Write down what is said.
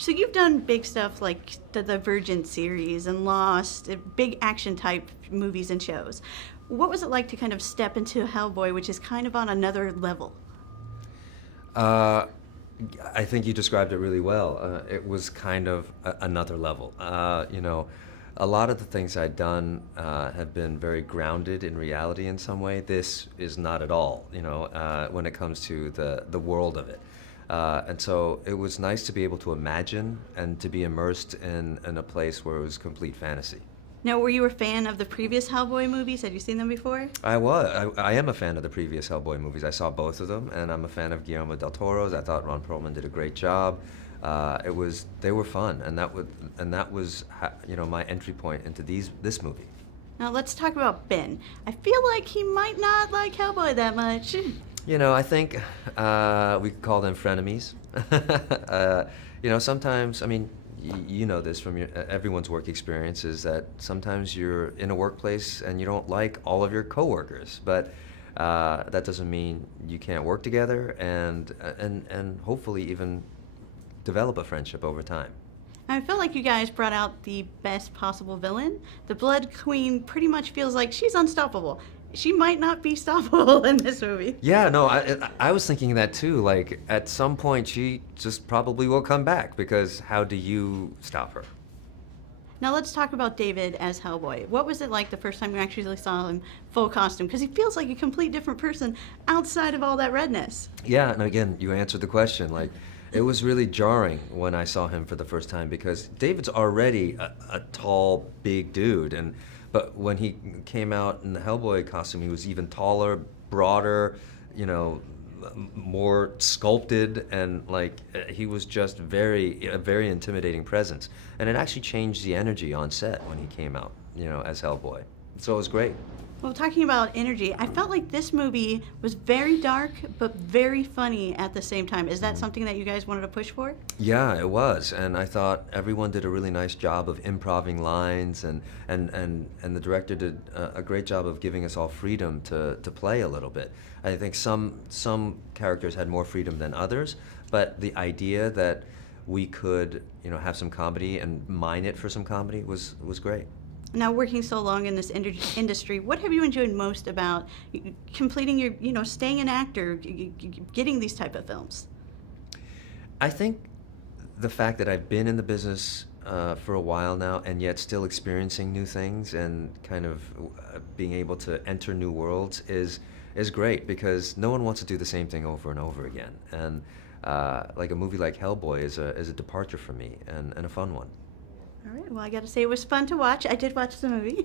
So you've done big stuff like the Divergent series and Lost, big action type movies and shows. What was it like to kind of step into Hellboy, which is kind of on another level? Uh, I think you described it really well. It was kind of another level. A lot of the things I'd done have been very grounded in reality in some way. This is not at all, when it comes to the world of it. And so it was nice to be able to imagine and to be immersed in a place where it was complete fantasy. Now, were you a fan of the previous Hellboy movies? Had you seen them before? I am a fan of the previous Hellboy movies. I saw both of them, and I'm a fan of Guillermo del Toro's. I thought Ron Perlman did a great job. They were fun, and that was my entry point into this movie. Now, let's talk about Ben. I feel like he might not like Hellboy that much. I think we could call them frenemies. Sometimes, I mean, you know this from everyone's work experience, is that sometimes you're in a workplace and you don't like all of your coworkers, but that doesn't mean you can't work together and hopefully even develop a friendship over time. I feel like you guys brought out the best possible villain. The Blood Queen pretty much feels like she's unstoppable. She might not be stoppable in this movie. Yeah, no, I was thinking that too. Like, at some point, she just probably will come back, because how do you stop her? Now let's talk about David as Hellboy. What was it like the first time you actually saw him full costume? Because he feels like a complete different person outside of all that redness. Yeah, and again, you answered the question. Like, it was really jarring when I saw him for the first time, because David's already a tall, big dude, but when he came out in the Hellboy costume, he was even taller, broader, more sculpted, and he was just a very intimidating presence. And it actually changed the energy on set when he came out, as Hellboy. So it was great. Well, talking about energy, I felt like this movie was very dark but very funny at the same time. Is that something that you guys wanted to push for? Yeah, it was, and I thought everyone did a really nice job of improvising lines, and the director did a great job of giving us all freedom to play a little bit. I think some characters had more freedom than others, but the idea that we could have some comedy and mine it for some comedy was great. Now, working so long in this industry, what have you enjoyed most about completing your, staying an actor, getting these type of films? I think the fact that I've been in the business for a while now, and yet still experiencing new things and kind of being able to enter new worlds is great, because no one wants to do the same thing over and over again. And like a movie like Hellboy is a departure for me, and a fun one. All right, well, I got to say it was fun to watch. I did watch the movie.